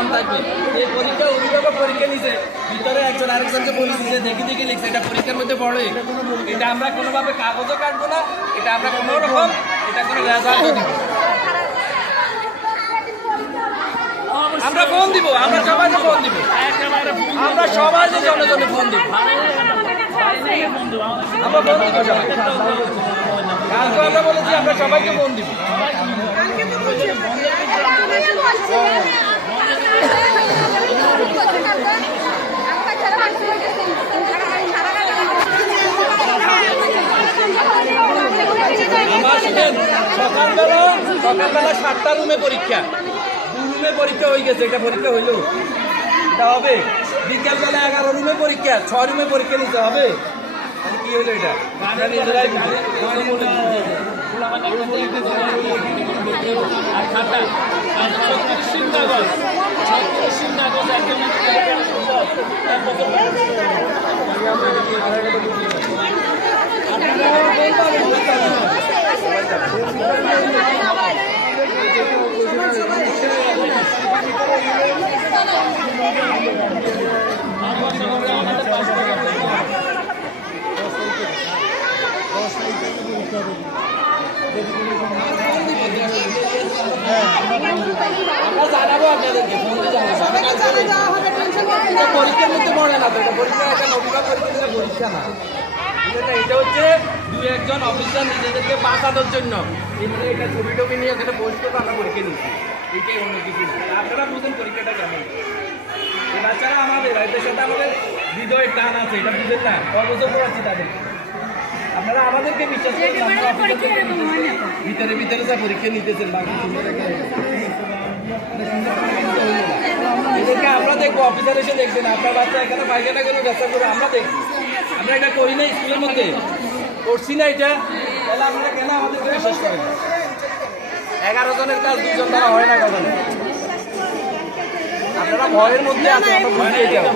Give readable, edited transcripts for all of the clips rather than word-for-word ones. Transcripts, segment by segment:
নাম থাকবে। এই পরীক্ষা অভিভাবক পরীক্ষা নিছে, ভিতরে একজন আরেকজনকে বলে দিচ্ছে দেখি দেখি লিখছে, এটা পরীক্ষার মধ্যে পড়ে। এটা আমরা কোনোভাবে কাগজও কাটবো না, এটা আমরা কোনো রকম এটা কোনো রেজাল্টও দিব। আমরা ফোন দিব, আমরা সবাইকে ফোন দিব, আমরা সবাই যে জনজনে ফোন দিব, আমরা ফোন দিব সবাই। কালকে আমরা বলেছি আমরা সবাইকে ফোন দিব। সকালবেলা 7টা রুমে পরীক্ষা, 2 রুমে পরীক্ষা হয়ে গেছে, এটা পরীক্ষা হইল, এটা হবে। বিকেলবেলা 11 রুমে পরীক্ষা, 6 রুমে পরীক্ষা নিতে হবে। কি হইলো এটা? নিজেরাই আমরা জানাবো আপনাদেরকে, পরীক্ষার মধ্যে পড়ে না তো, এটা পরীক্ষা একটা নবীবা পরীক্ষা, পরীক্ষা না। এটা হচ্ছে 2-1 অফিসার নিজেদেরকে বাঁচানোর জন্য এখানে এটা ছবি টবি নিয়ে এখানে পোস্ট করবো, আমরা পরীক্ষা নিচ্ছি, এটাই অন্য কিছু না। আপনারা বুঝেন পরীক্ষাটা কেমন। এই বাচ্চারা আমাদের এদের সাথে আমাদের হৃদয়ের টান আছে, এটা বুঝেন না, অবশ্য পড়াচ্ছি তাদের। আপনারা আমাদেরকে বিশ্বাস করেন, ভিতরে ভিতরে যা পরীক্ষা নিতেছেন বাকি এদেরকে আমরা দেখবো, অফিসার এসে দেখবেন আপনার বাচ্চা এখানে পায়খানা করে ব্যবসা করে, আমরা দেখবো। আমরা এটা করি না, স্কুলের মধ্যে করছি না এটা, তাহলে আপনারা কেন আমাদেরকে বিশ্বাস করেন? 11 জনের কাজ 2 জন দ্বারা হয় না কখনো। আপনারা ভয়ের মধ্যে আছেন, আমরা বুঝিয়ে যাও,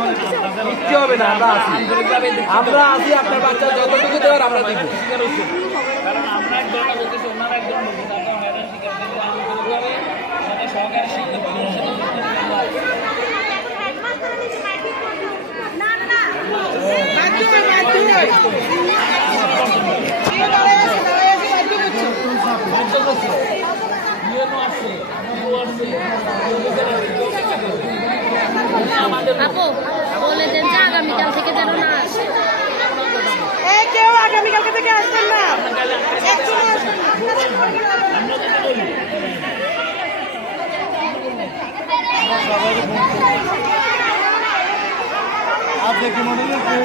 কিচ্ছু হবে না, আমরা আছি, আমরা আছি। আপনার বাচ্চা যতটুকু দেওয়ার আমরা দিব। কারণ আমরা এক ধরনের বলতেছি, ওনারা একজন বলছে তাকে হয়রান শিকার করতে আন্তরিকভাবে সাথে সহকারে শিখতে পারি। আপু বলে দেন যে আগামীকাল থেকে যেন না আসে। কেউ আগামীকালকে থেকে আসবেন না, আপনি কি মনে করেন